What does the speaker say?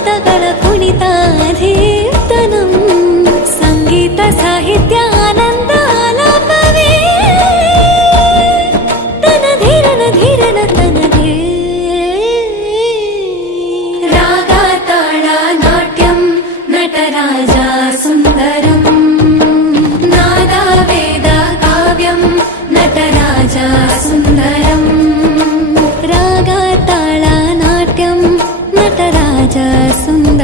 ಪದಗಳ ಕುಣಿತಾಧೀರ್ತನಂ ಸಂಗೀತ ಸಾಹಿತ್ಯ ಆನಂದ ಆಲಾಪವೇ ತನ ಧೀರನ ಧೀರನ ತನದೇ ರಾಗ ತಾಳ ನಾಟ್ಯಂ ನಟರಾಜ ಸುಂದರಂ ನಾದ ವೇದ ಕಾವ್ಯಂ ನಟರಾಜ ಸುಂದರಂ ರಾಗ ತಾಳ ನಾಟ್ಯಂ ನಟರಾಜ ಸುಂದರಂ